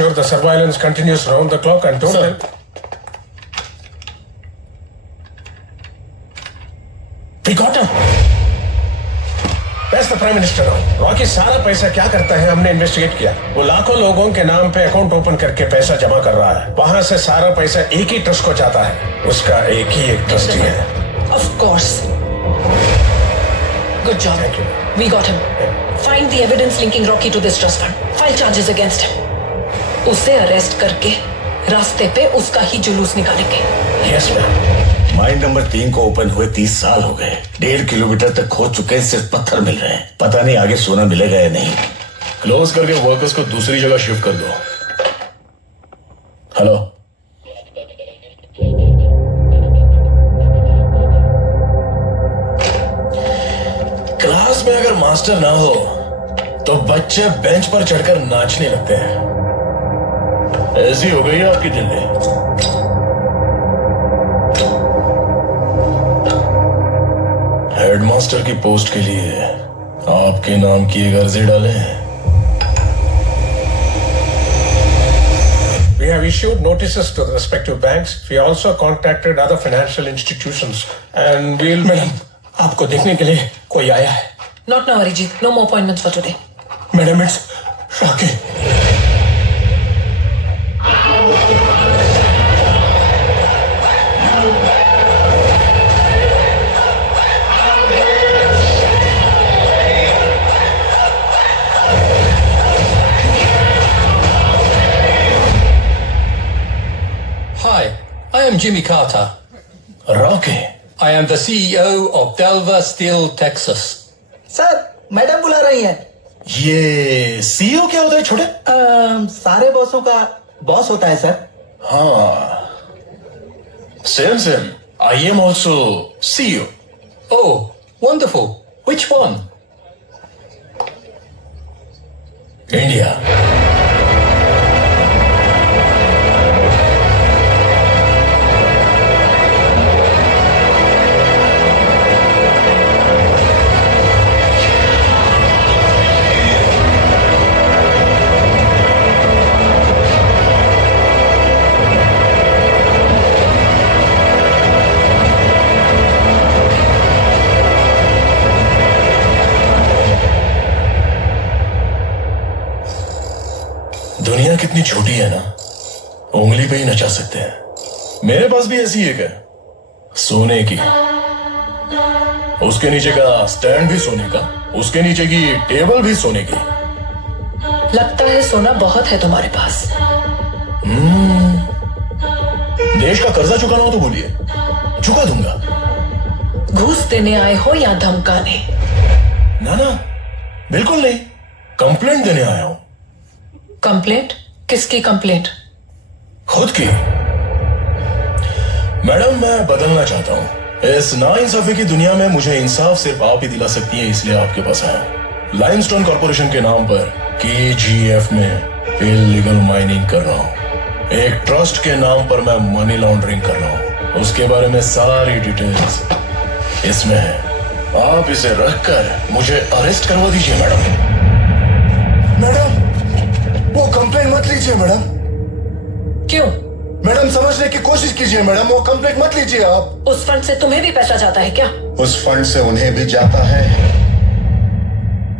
sure the surveillance continues round the clock and don't... Sir. We got him. Where's the Prime Minister now? Rocky सारा पैसा क्या करता है हमने investigate किया. वो लाखों लोगों के नाम पे अकाउंट ओपन करके पैसा जमा कर रहा है. वहां से सारा पैसा एक ही ट्रस्ट को जाता है. उसका एक ही एक ट्रस्टी है. Of course. Good job. Thank you. We got him. Find the evidence linking Rocky to this trust fund. File charges against him. उसे अरेस्ट करके रास्ते पे उसका ही जुलूस निकालेंगे. Yes, ma'am. माइन नंबर 3 को ओपन हुए 30 साल हो गए. 1.5 किलोमीटर तक खोद चुके हैं, सिर्फ पत्थर मिल रहे हैं. पता नहीं आगे सोना मिलेगा या नहीं. क्लोज करके वर्कर्स को दूसरी जगह शिफ्ट कर दो. हेलो, क्लास में अगर मास्टर ना हो तो बच्चे बेंच पर चढ़कर नाचने लगते हैं. ऐसी हो गई है आपकी दिल्ली. हेडमास्टर की पोस्ट के लिए आपके नाम की एक अर्जी डालें. We have issued notices to the respective banks. We also contacted other financial institutions and we'll... madam, आपको देखने के लिए कोई आया है. Not now, Arijit. No more appointments for today. Madam, it's Rocky. Hi, I am Jimmy Carter. Rocky, I am the CEO of Delva Steel, Texas. Sir madam बुला रही हैं. ये सीईओ क्या होता है छोटे? सारे बॉसों का बॉस होता है सर. हाँ, same. I am also CEO. Oh, wonderful. Which one? India. दुनिया कितनी छोटी है ना, उंगली पे ही नचा सकते हैं. मेरे पास भी ऐसी एक है, सोने की. उसके नीचे का स्टैंड भी सोने का, उसके नीचे की टेबल भी सोने की. लगता है सोना बहुत है तुम्हारे पास. देश का कर्जा चुकाना हो तो बोलिए, चुका दूंगा. घूस देने आए हो या धमकाने? ना, बिल्कुल नहीं. कंप्लेंट देने आया हूं. कंप्लेंट? किसकी कंप्लेंट? खुद की. मैडम, मैं बदलना चाहता हूं. इस नाइंसाफी की दुनिया में मुझे इंसाफ सिर्फ आप ही दिला सकती हैं, इसलिए आपके पास आया. लाइमस्टोन कॉर्पोरेशन के नाम पर केजीएफ में इल्लीगल माइनिंग कर रहा हूं. एक ट्रस्ट के नाम पर मैं मनी लॉन्ड्रिंग कर रहा हूं. उसके बारे में सारी डिटेल्स इसमें है. आप इसे रखकर मुझे अरेस्ट करवा दीजिए मैडम. मैडम, वो कंप्लेंट मत लीजिए मैडम. क्यों? मैडम, समझने की कोशिश कीजिए मैडम. वो कंप्लेंट मत लीजिए आप. उस फंड से तुम्हें भी पैसा जाता है क्या? उस फंड से उन्हें भी जाता है,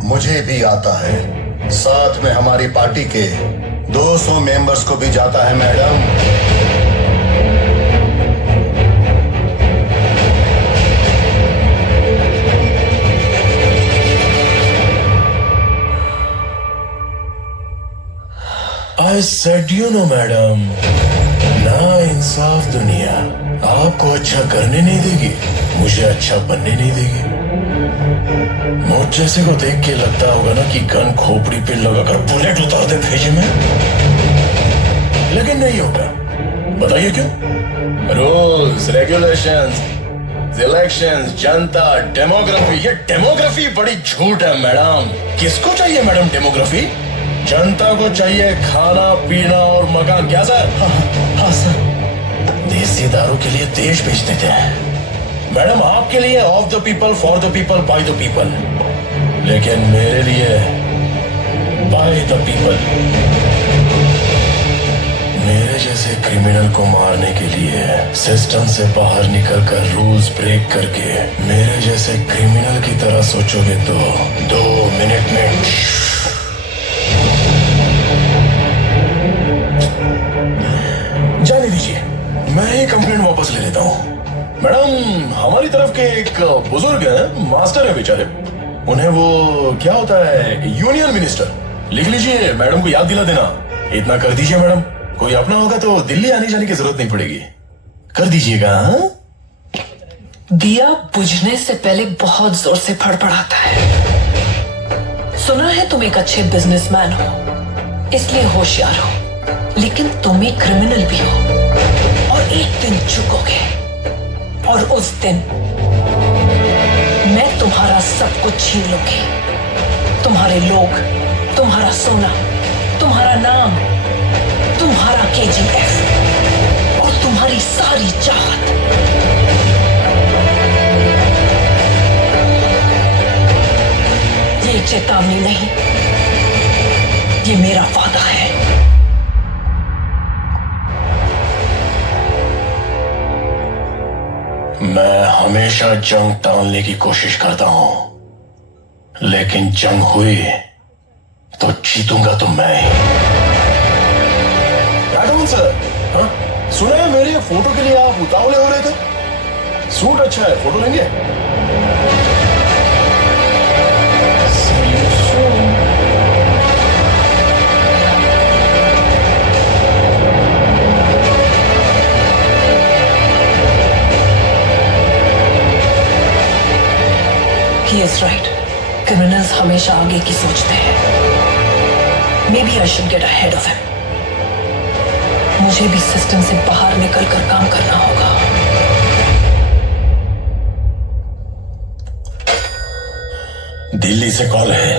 मुझे भी आता है. साथ में हमारी पार्टी के 200 मेंबर्स को भी जाता है madam. I said you know madam, ना इंसाफ दुनिया आपको अच्छा करने नहीं देगी, मुझे अच्छा बनने नहीं देगी. मुझ जैसे को देख के लगता होगा ना कि गन खोपड़ी पे लगाकर बुलेट उतार दे भेजे में, लेकिन नहीं होगा. बताइए क्यों? रूल्स, रेगुलेशंस, इलेक्शंस, जनता, डेमोग्राफी. ये डेमोग्राफी बड़ी झूठ है मैडम. किसको चाहिए मैडम डेमोग्राफी? जनता को चाहिए खाना पीना और मकान. क्या सर? हाँ सर. देसी दारू के लिए देश बेच देते हैं मैडम. आपके लिए of the people, for the people, by the people. लेकिन मेरे लिए बाय द पीपल. मेरे जैसे क्रिमिनल को मारने के लिए सिस्टम से बाहर निकलकर रूल्स ब्रेक करके मेरे जैसे क्रिमिनल की तरह सोचोगे तो 2 मिनट में जाने दीजिए, मैं ही कंप्लेंट वापस ले लेता हूँ। मैडम, हमारी तरफ के एक बुजुर्ग हैं, मास्टर है बेचारे, उन्हें वो क्या होता है, यूनियन मिनिस्टर। लिख लीजिए, मैडम को याद दिला देना। इतना कर दीजिए मैडम, कोई अपना होगा तो दिल्ली आने जाने की जरूरत नहीं पड़ेगी। कर दीजिएगा। हाँ? दिया बुझने से पहले बहुत जोर से फड़फड़ाता है। सुना है तुम एक अच्छे बिजनेसमैन हो, इसलिए होशियार हो, लेकिन तुम एक क्रिमिनल भी हो और एक दिन चुकोगे, और उस दिन मैं तुम्हारा सब कुछ छीन लूंगी। तुम्हारे लोग, तुम्हारा सोना, तुम्हारा नाम, तुम्हारा KGF और तुम्हारी सारी चाहत। ये चेतावनी नहीं, ये मेरा वादा है। मैं हमेशा जंग टालने की कोशिश करता हूं, लेकिन जंग हुई तो जीतूंगा तो मैं ही। राघवन सर, हाँ? सुना है मेरे फोटो के लिए आप उतावले हो रहे थे। सूट अच्छा है, फोटो लेंगे? He is right. Criminals हमेशा आगे की सोचते हैं। Maybe I should get ahead of him. मुझे भी सिस्टम से बाहर निकलकर काम करना होगा। दिल्ली से कॉल है,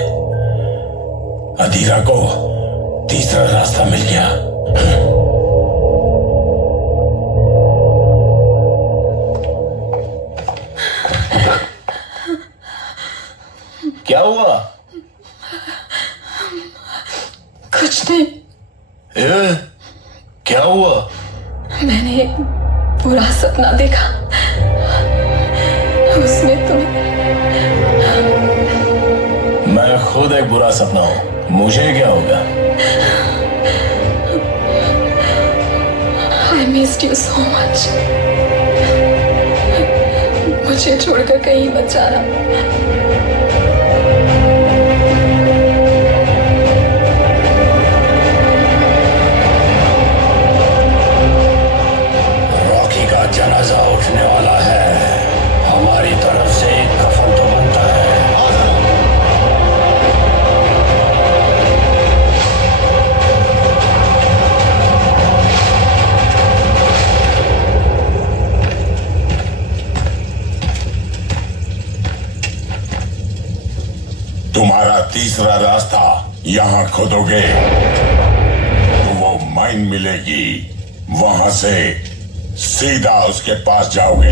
अधीरा को तीसरा रास्ता मिल गया। क्या हुआ? कुछ नहीं। क्या हुआ? मैंने एक बुरा सपना देखा, उसमें तुम। मैं खुद एक बुरा सपना हूं, मुझे क्या होगा? I missed you so much. मुझे छोड़कर कहीं मत जाना। रॉकी का जनाजा उठने वाला है, हमारी तरफ से एक कफन तो बनता है। तुम्हारा तीसरा रास्ता यहाँ खोदोगे तो वो माइन मिलेगी, वहां से सीधा उसके पास जाओगे।